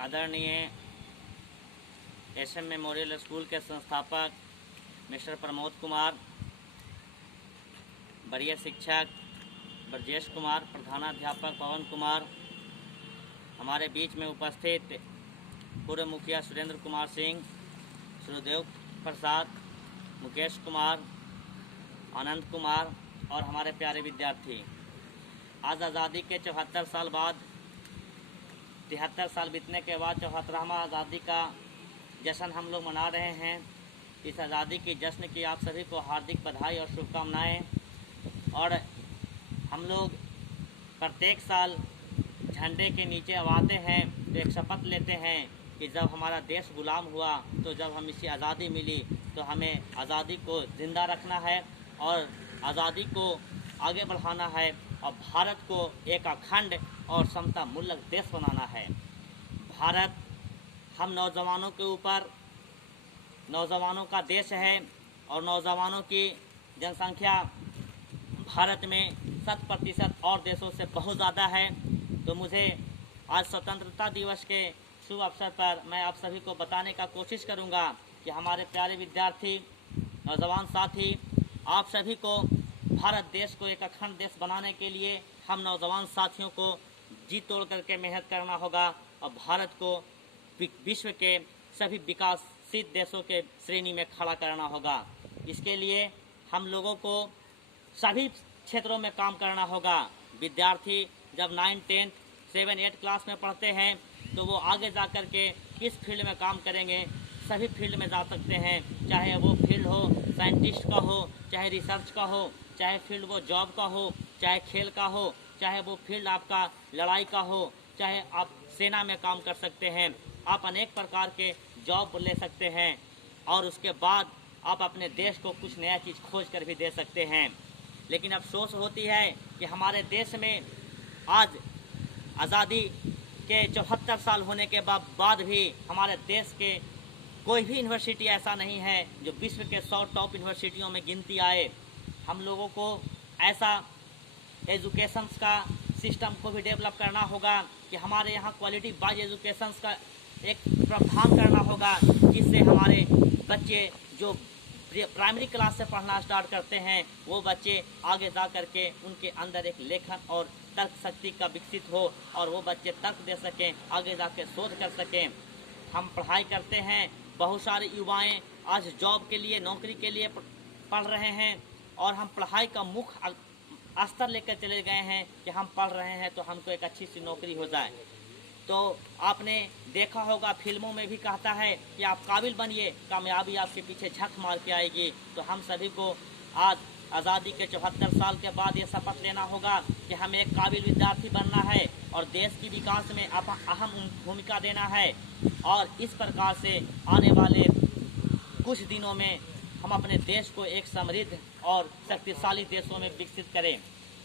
आदरणीय SM memorial school के संस्थापक मिस्टर प्रमोद कुमार, वरीय शिक्षक ब्रजेश कुमार, प्रधानाध्यापक पवन कुमार, हमारे बीच में उपस्थित पूर्व मुखिया सुरेंद्र कुमार सिंह, सुरदेव प्रसाद, मुकेश कुमार, आनंद कुमार और हमारे प्यारे विद्यार्थी, आज आज़ादी के 74 साल बाद 73 साल बीतने के बाद 74वां आज़ादी का जश्न हम लोग मना रहे हैं। इस आज़ादी की जश्न की आप सभी को हार्दिक बधाई और शुभकामनाएं। और हम लोग प्रत्येक साल झंडे के नीचे आते हैं तो एक शपथ लेते हैं कि जब हमारा देश गुलाम हुआ तो जब हम इसी आज़ादी मिली तो हमें आज़ादी को ज़िंदा रखना है और आज़ादी को आगे बढ़ाना है और भारत को एक अखंड और समता मूलक देश बनाना है। भारत हम नौजवानों के ऊपर, नौजवानों का देश है और नौजवानों की जनसंख्या भारत में 100% और देशों से बहुत ज़्यादा है। तो मुझे आज स्वतंत्रता दिवस के शुभ अवसर पर मैं आप सभी को बताने का कोशिश करूंगा कि हमारे प्यारे विद्यार्थी, नौजवान साथी, आप सभी को भारत देश को एक अखंड देश बनाने के लिए हम नौजवान साथियों को जी तोड़ करके मेहनत करना होगा और भारत को विश्व के सभी विकासशील देशों के श्रेणी में खड़ा करना होगा। इसके लिए हम लोगों को सभी क्षेत्रों में काम करना होगा। विद्यार्थी जब 9, 10, 7, 8 क्लास में पढ़ते हैं तो वो आगे जा कर के किस फील्ड में काम करेंगे, सभी फील्ड में जा सकते हैं। चाहे वो फील्ड हो साइंटिस्ट का हो, चाहे रिसर्च का हो, चाहे फील्ड वो जॉब का हो, चाहे खेल का हो, चाहे वो फील्ड आपका लड़ाई का हो, चाहे आप सेना में काम कर सकते हैं। आप अनेक प्रकार के जॉब ले सकते हैं और उसके बाद आप अपने देश को कुछ नया चीज़ खोज कर भी दे सकते हैं। लेकिन अफसोस होती है कि हमारे देश में आज आज़ादी के 74 साल होने के बाद भी हमारे देश के कोई भी यूनिवर्सिटी ऐसा नहीं है जो विश्व के 100 टॉप यूनिवर्सिटियों में गिनती आए। हम लोगों को ऐसा एजुकेशन का सिस्टम को भी डेवलप करना होगा कि हमारे यहाँ क्वालिटी वाइज एजुकेशन का एक प्रावधान करना होगा, जिससे हमारे बच्चे जो प्राइमरी क्लास से पढ़ना स्टार्ट करते हैं वो बच्चे आगे जा कर के उनके अंदर एक लेखन और तर्क शक्ति का विकसित हो और वो बच्चे तर्क दे सकें, आगे जाके शोध कर सकें। हम पढ़ाई करते हैं, बहुत सारे युवाएं आज जॉब के लिए, नौकरी के लिए पढ़ रहे हैं और हम पढ़ाई का मुख्य स्तर लेकर चले गए हैं कि हम पढ़ रहे हैं तो हमको एक अच्छी सी नौकरी हो जाए। तो आपने देखा होगा फिल्मों में भी कहता है कि आप काबिल बनिए, कामयाबी आपके पीछे झक मार के आएगी। तो हम सभी को आज आज़ादी के 74 साल के बाद ये शपथ लेना होगा कि हमें एक काबिल विद्यार्थी बनना है और देश की विकास में अहम भूमिका देना है। और इस प्रकार से आने वाले कुछ दिनों में हम अपने देश को एक समृद्ध और शक्तिशाली देशों में विकसित करें।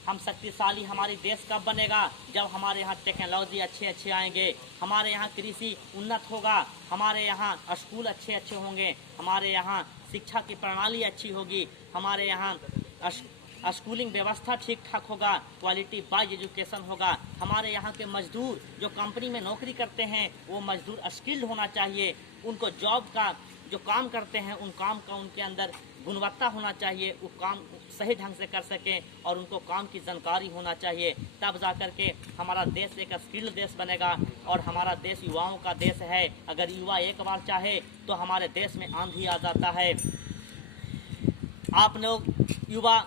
हम शक्तिशाली हमारी देश कब बनेगा? जब हमारे यहाँ टेक्नोलॉजी अच्छे आएंगे, हमारे यहाँ कृषि उन्नत होगा, हमारे यहाँ स्कूल अच्छे होंगे, हमारे यहाँ शिक्षा की प्रणाली अच्छी होगी, हमारे यहाँ स्कूलिंग व्यवस्था ठीक ठाक होगा, क्वालिटी वाइज एजुकेशन होगा। हमारे यहाँ के मजदूर जो कंपनी में नौकरी करते हैं वो मजदूर स्किल्ड होना चाहिए, उनको जॉब का जो काम करते हैं उन काम का उनके अंदर गुणवत्ता होना चाहिए, वो काम सही ढंग से कर सकें और उनको काम की जानकारी होना चाहिए। तब जा कर के हमारा देश एक स्किल्ड देश बनेगा और हमारा देश युवाओं का देश है। अगर युवा एक बार चाहे तो हमारे देश में आंधी आ जाता है। आप लोग युवा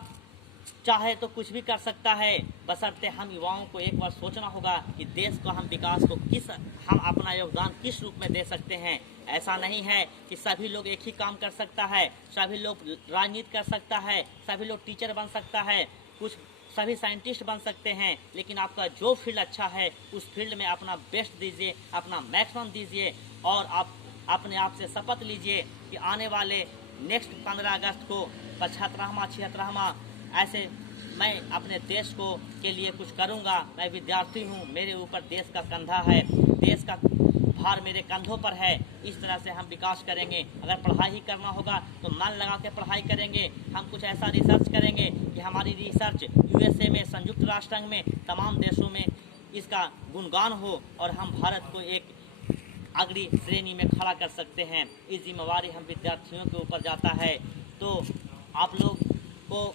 चाहे तो कुछ भी कर सकता है, बशर्ते हम युवाओं को एक बार सोचना होगा कि देश को हम विकास को हम अपना योगदान किस रूप में दे सकते हैं। ऐसा नहीं है कि सभी लोग एक ही काम कर सकता है, सभी लोग राजनीति कर सकता है, सभी लोग टीचर बन सकता है, सभी साइंटिस्ट बन सकते हैं। लेकिन आपका जो फील्ड अच्छा है उस फील्ड में अपना बेस्ट दीजिए, अपना मैक्सिमम दीजिए और आप अपने आप से शपथ लीजिए कि आने वाले नेक्स्ट 15 अगस्त को 75वां 76वां ऐसे मैं अपने देश को के लिए कुछ करूंगा। मैं विद्यार्थी हूं, मेरे ऊपर देश का कंधा है, देश का भार मेरे कंधों पर है। इस तरह से हम विकास करेंगे। अगर पढ़ाई ही करना होगा तो मन लगा के पढ़ाई करेंगे। हम कुछ ऐसा रिसर्च करेंगे कि हमारी रिसर्च यूएसए में, संयुक्त राष्ट्र में, तमाम देशों में इसका गुणगान हो और हम भारत को एक अगली श्रेणी में खड़ा कर सकते हैं। इस जिम्मेवारी हम विद्यार्थियों के ऊपर जाता है। तो आप लोग को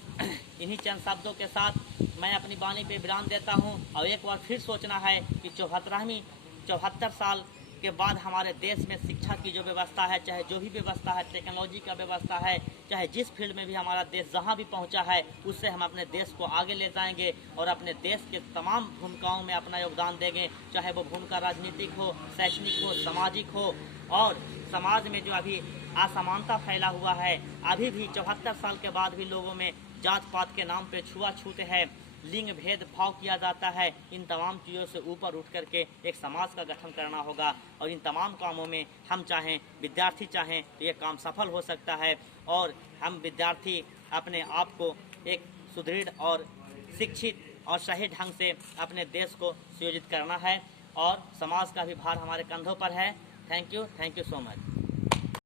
इन्हीं चंद शब्दों के साथ मैं अपनी वाणी पे विराम देता हूं। और एक बार फिर सोचना है कि 74 साल के बाद हमारे देश में शिक्षा की जो व्यवस्था है, चाहे जो भी व्यवस्था है, टेक्नोलॉजी का व्यवस्था है, चाहे जिस फील्ड में भी हमारा देश जहां भी पहुंचा है, उससे हम अपने देश को आगे ले जाएंगे और अपने देश के तमाम भूमिकाओं में अपना योगदान देंगे, चाहे वो भूमिका राजनीतिक हो, शैक्षणिक हो, सामाजिक हो। और समाज में जो अभी असमानता फैला हुआ है, अभी भी 74 साल के बाद भी लोगों में जात पात के नाम पे छुआछूत है, लिंग भेदभाव किया जाता है। इन तमाम चीज़ों से ऊपर उठ करके एक समाज का गठन करना होगा और इन तमाम कामों में हम चाहें, विद्यार्थी चाहें तो ये काम सफल हो सकता है। और हम विद्यार्थी अपने आप को एक सुदृढ़ और शिक्षित और सही ढंग से अपने देश को सुयोजित करना है और समाज का भी भार हमारे कंधों पर है। Thank you so much.